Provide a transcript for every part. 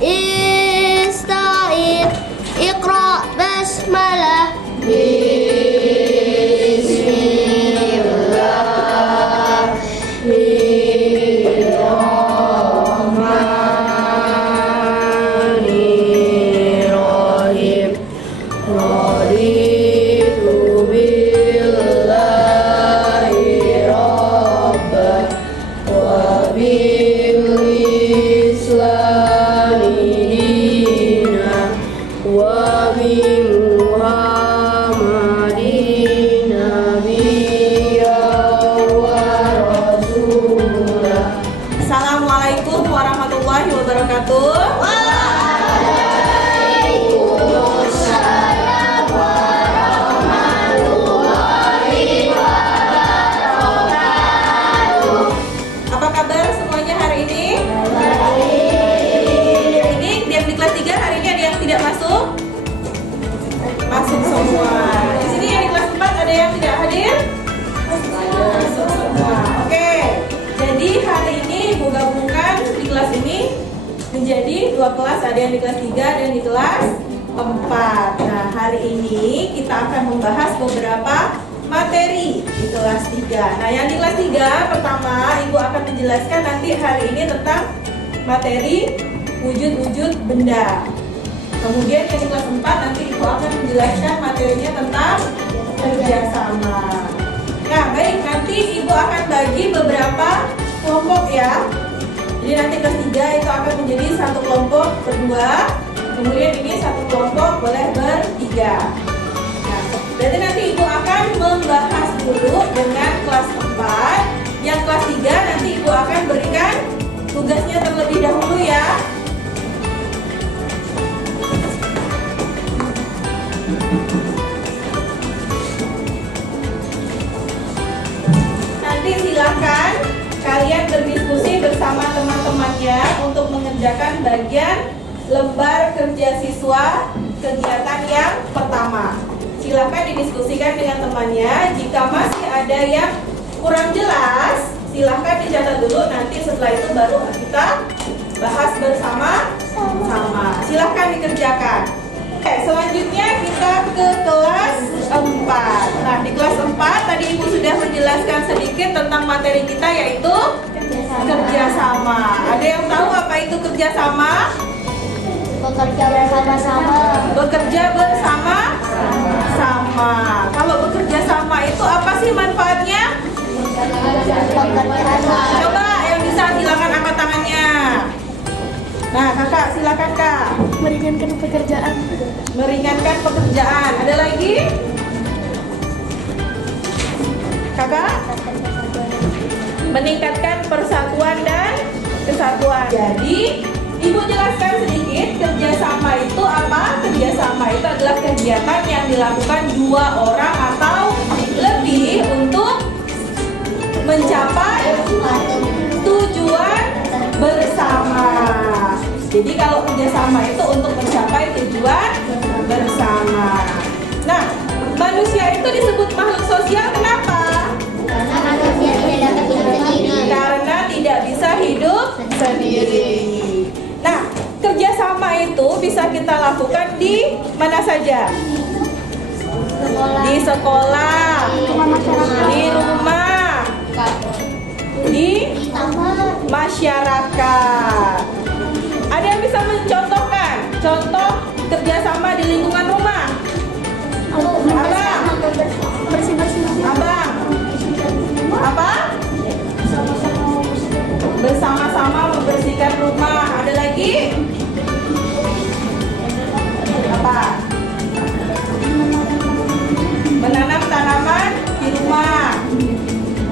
Ista'id. Iqra basmalah. Bismillahirrahmanirrahim. Raditu billahi rabban wa bil islami dinan wa bi Muhammadin nabiyyan wa rasulah. Assalamualaikum warahmatullahi wabarakatuh. Apa kabar semuanya hari ini? Ini yang di kelas 3 hari ini ada yang tidak masuk? Masuk semua. Di sini yang di kelas 4 ada yang tidak hadir? Masuk semua. Oke. Jadi hari ini Ibu gabungkan di kelas ini menjadi 2 kelas, ada yang di kelas 3 dan di kelas 4. Nah, hari ini kita akan membahas beberapa materi di kelas 3. Nah, yang di kelas 3 pertama Ibu akan menjelaskan nanti hari ini tentang materi wujud-wujud benda. Kemudian yang di kelas 4 nanti Ibu akan menjelaskan materinya tentang kerjasama. Nah, baik, nanti Ibu akan bagi beberapa kelompok ya. Jadi nanti kelas 3 itu akan menjadi satu kelompok berdua. Kemudian ini satu kelompok boleh bertiga. Nah, berarti nanti Ibu akan membahas dulu dengan kelas 4. Yang kelas 3 nanti Ibu akan berikan tugasnya terlebih dahulu ya. Nanti silakan kalian berdiskusi bersama teman-temannya untuk mengerjakan bagian lembar kerja siswa kegiatan yang pertama. Silakan didiskusikan dengan temannya. Jika masih ada yang kurang jelas, silakan dicatat dulu. Nanti setelah itu baru kita bahas bersama-sama. Silakan dikerjakan. Oke, selanjutnya kita ke kelas 4. Nah, di kelas 4 tadi Ibu sudah menjelaskan sedikit tentang materi kita, yaitu kerjasama. Ada yang tahu apa itu kerjasama? Bekerja bersama-sama. Bekerja bersama-sama. Kalau bekerja sama itu apa sih manfaatnya? Coba yang bisa silakan angkat tangannya. Nah, kakak silakan kak. Meringankan pekerjaan. Meringankan pekerjaan. Ada lagi? Kakak? Meningkatkan persatuan dan kesatuan. Jadi, Ibu jelaskan sedikit kerjasama itu apa? Kerjasama itu adalah kegiatan yang dilakukan 2 orang atau lebih untuk mencapai tujuan bersama. Jadi kalau kerjasama itu untuk mencapai tujuan bersama. Nah, manusia itu disebut makhluk sosial kenapa? Karena tidak bisa hidup sendiri. Nah, kerjasama itu bisa kita lakukan di mana saja? Di sekolah, di rumah, di masyarakat. Ada yang bisa mencontohkan contoh kerjasama di lingkungan rumah? Abang, Abang, apa? Bersama-sama membersihkan rumah. Ada lagi? Apa? Menanam tanaman di rumah.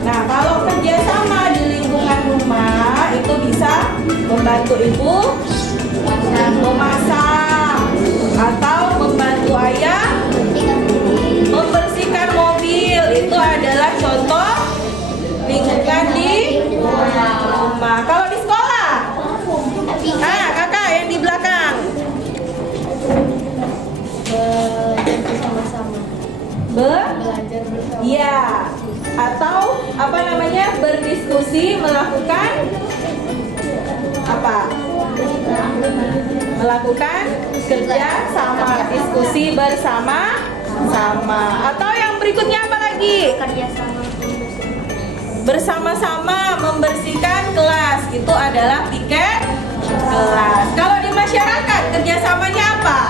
Nah, kalau kerjasama di lingkungan rumah itu bisa membantu ibu memasak atau membantu ayah membersihkan mobil. Itu adalah contoh lingkungan di rumah. Kalau di sekolah, nah kakak yang di belakang, belajar bersama. Iya. Atau apa namanya, berdiskusi, melakukan apa? Melakukan kerja sama, diskusi bersama. Atau yang berikutnya apa lagi? Kerjasama. Bersama-sama membersihkan kelas. Itu adalah piket kelas. Kalau di masyarakat kerjasamanya apa?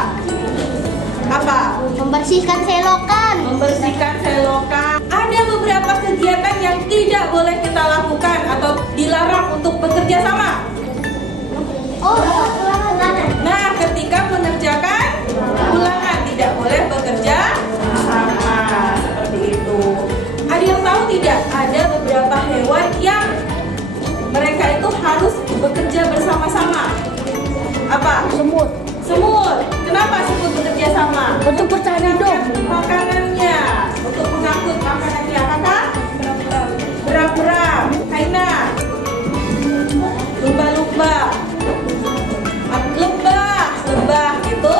Apa? Membersihkan selokan. Membersihkan selokan. Ada beberapa kegiatan yang tidak boleh kita lakukan atau dilarang untuk bekerja sama. Oh, Nah, ketika mengerjakan ulangan tidak boleh bekerja sama seperti itu. Ada yang tahu tidak? Ada beberapa hewan yang mereka itu harus bekerja bersama-sama. Apa? semut. Semut. Kenapa semut bekerja sama? Untuk bertahan hidup. Makanannya, untuk mengangkut makanannya. Kakak? Berang-berang. Haina. Lumba-lumba. Lebah itu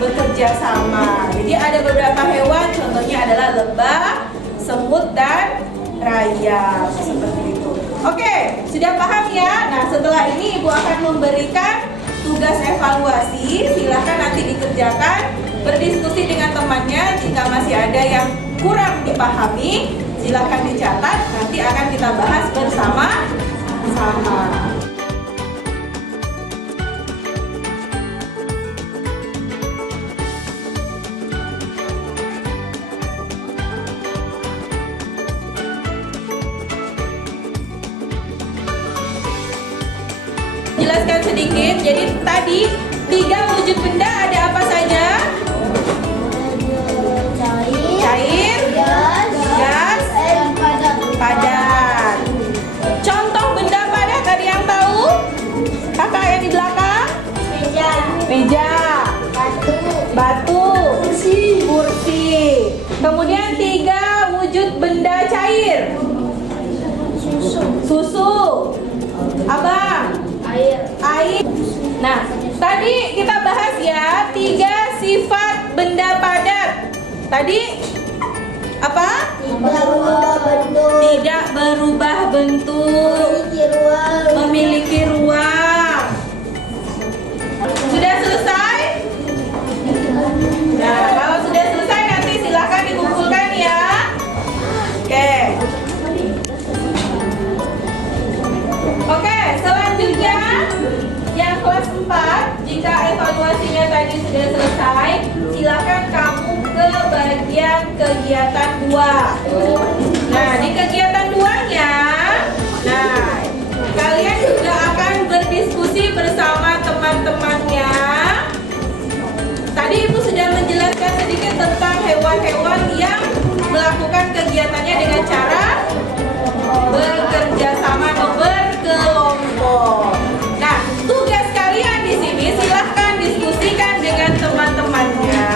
bekerja sama. Jadi ada beberapa hewan, contohnya adalah lebah, semut dan rayap seperti itu. Oke, sudah paham ya? Nah, setelah ini Ibu akan memberikan tugas evaluasi. Silahkan nanti dikerjakan, berdiskusi dengan temannya. Jika masih ada yang kurang dipahami, silahkan dicatat. Nanti akan kita bahas bersama-sama. Jelaskan sedikit. Jadi tadi 3 wujud benda ada apa saja? Cair, gas, padat. Contoh benda padat ada yang tahu? Kakak yang di belakang? Meja, batu, kursi. Kemudian 3 wujud benda cair. Susu. Abang? Air. Nah, tadi kita bahas ya 3 sifat benda padat. Tadi apa? Tidak berubah bentuk, memiliki ruang. Sudah selesai? Nah, kalau sudah selesai nanti silahkan dikumpulkan ya. Oke. Oke, selanjutnya yang kelas 4, jika evaluasinya tadi sudah selesai, silakan kamu ke bagian kegiatan 2. Nah, di kegiatan 2-nya, nah, kalian juga akan berdiskusi bersama teman-temannya. Tadi Ibu sudah menjelaskan sedikit tentang hewan-hewan yang melakukan kegiatannya dengan cara bekerja sama atau berkelompok. Nah, tugas kalian di sini silahkan diskusikan dengan teman-temannya,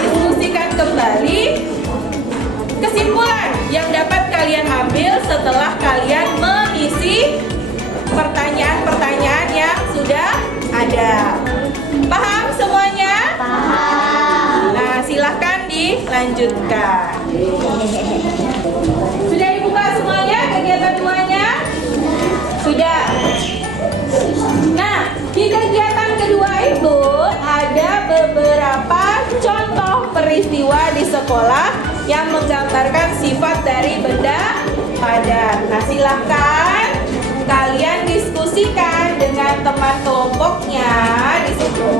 diskusikan kembali kesimpulan yang dapat kalian ambil setelah kalian mengisi pertanyaan-pertanyaan yang sudah ada. Paham semuanya? Paham. Nah, silahkan dilanjutkan. Sudah dibuka semuanya kegiatan 2-nya? Sudah. Nah, di kegiatan kedua itu ada beberapa contoh peristiwa di sekolah yang menggambarkan sifat dari benda padat. Nah, silahkan kalian diskusikan dengan teman kelompoknya di situ.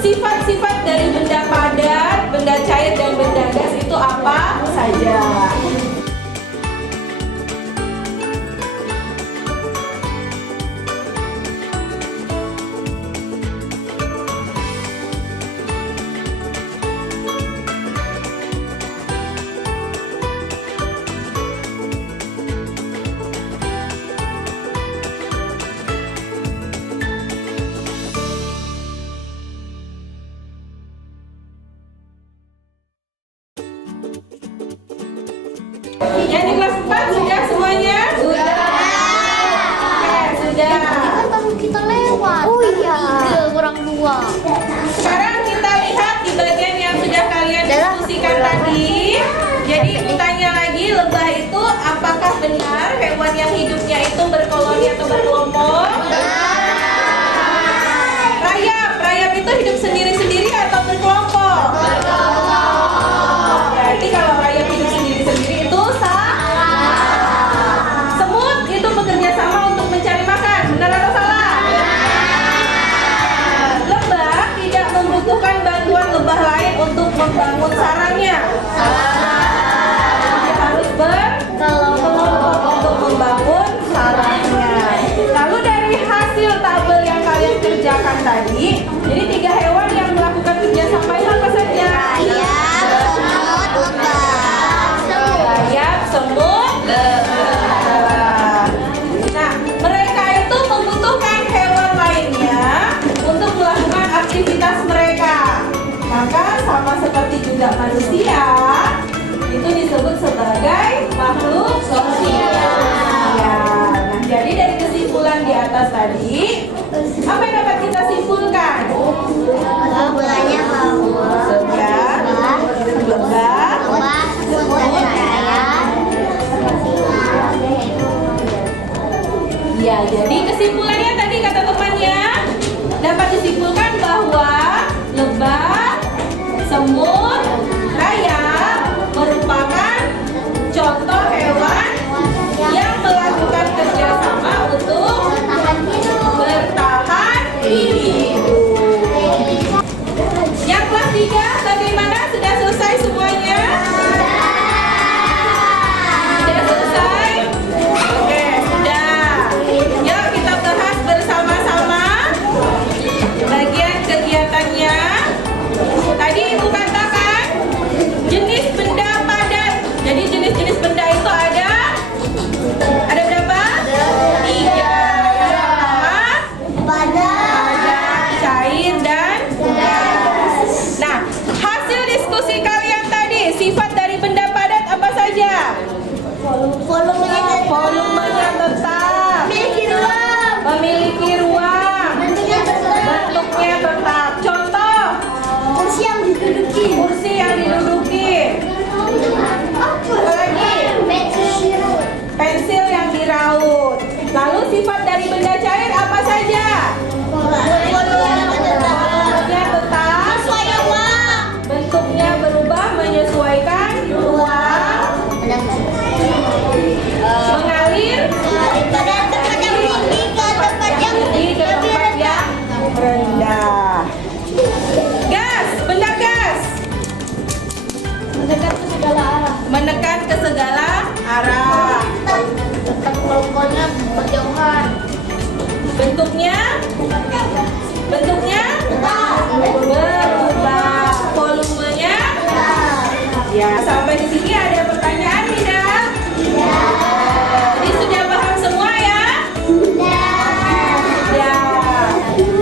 Sifat-sifat dari benda padat, benda cair, dan benda gas itu apa saja? Yang di kelas 4 sudah semuanya? Sudah. Oke, sudah. Kan tamu kita lewat. Oh iya. 3 kurang 2. Sekarang kita lihat di bagian yang sudah kalian diskusikan tadi. Jadi Ibu tanya lagi, lebah itu apakah benar hewan yang hidupnya itu berkoloni atau berkelompok? hidup sendiri-sendiri atau berkelompok? Berarti kalau rayap hidup sendiri-sendiri itu salah. Semut itu bekerja sama untuk mencari makan, benar atau salah? Lebah tidak membutuhkan bantuan lebah lain untuk membangun sarangnya. Dia harus berkelompok untuk membangun sarangnya. Lalu dari hasil tabel yang kalian kerjakan tadi, jadi 3 hewan yang melakukan kerja sama itu apa saja? Rayap, semut, lebah. Nah, mereka itu membutuhkan hewan lainnya untuk melakukan aktivitas mereka. Maka sama seperti juga manusia, itu disebut sebagai makhluk sosial. Nah, jadi dari kesimpulan di atas tadi, apa yang dapat kita simpulkan? Bulannya bahwa Ya, lebah, ya, jadi kesimpulannya tadi kata temannya dapat disimpulkan bahwa lebah, semut, rayap merupakan contoh hewan yang melakukan kerjasama untuk bertahan hidup. Yang kelas 3 bagaimana? Sudah selesai semuanya? Sudah selesai? Oke, sudah. Yuk kita bahas bersama-sama bagian kegiatannya. Tadi Ibu katakan jenis benda padat. Jadi jenis-jenis benda itu ada berapa? 3. Yang pertama padat, cair, dan gas. Nah, hasil diskusi kalian tadi, sifat dari benda padat apa saja? Volumenya tetap, memiliki ruang, bentuknya tetap. Contoh, kursi yang diduduki. Apa lagi? Pensil yang diraut. Lalu sifat dari benda cair apa saja? Volumenya tetap, bentuknya berubah menyesuaikan ruang, mengalir tinggi ke tempat yang rendah. Gas, benda gas menekan ke segala arah. Bentuknya berubah. Volumenya ya. Sampai di sini ada pertanyaan tidak? Jadi sudah paham semua ya? Ya.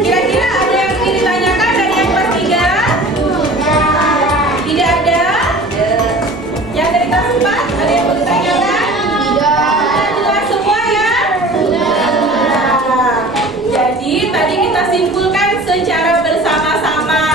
Kira-kira ada yang ingin ditanyakan dari yang kelas 3? Tidak ada? Yang dari kelas 4 ada yang mau ditanyakan? Sudah jelas semua ya? Jadi tadi kita simpulkan secara bersama-sama.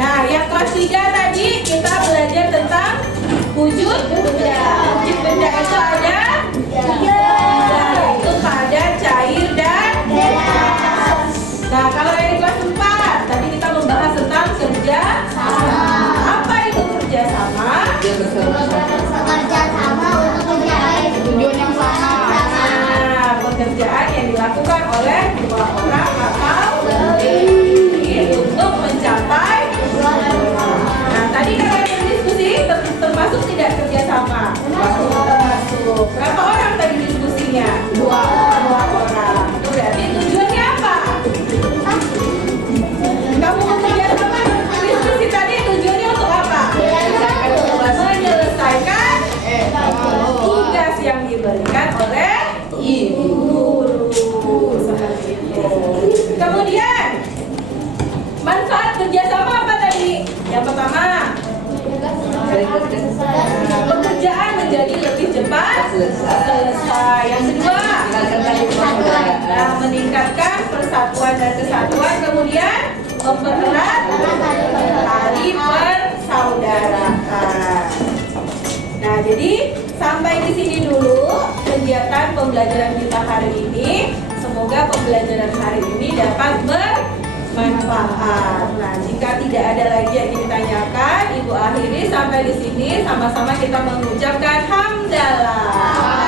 Nah, yang kelas 3 tadi kita belajar tentang wujud benda. Wujud benda itu ada 3, yaitu padat, cair, dan gas. Nah, kalau yang kelas 4 tadi kita membahas tentang kerja sama. Apa itu kerja sama? Nah, pekerjaan yang dilakukan oleh 2 orang atau lebih untuk mencapai. Nah, tadi kan ada diskusi termasuk tidak kerja sama. Termasuk. Berapa orang tadi diskusinya? 2 orang. Itu berarti tujuannya apa? Kamu bekerja sama diskusi tadi tujuannya untuk apa? Menyelesaikan tugas yang diberikan oleh ibu guru. Seperti itu. Kemudian manfaat kerjasama apa tadi? Yang pertama, pekerjaan menjadi lebih cepat selesai. Yang kedua, meningkatkan persatuan dan kesatuan. Kemudian mempererat tali persaudaraan. Nah, jadi sampai di sini dulu kegiatan pembelajaran kita hari ini. Semoga pembelajaran hari ini dapat manfaat. Nah, jika tidak ada lagi yang ditanyakan, Ibu akhiri sampai di sini. Sama-sama kita mengucapkan hamdalah.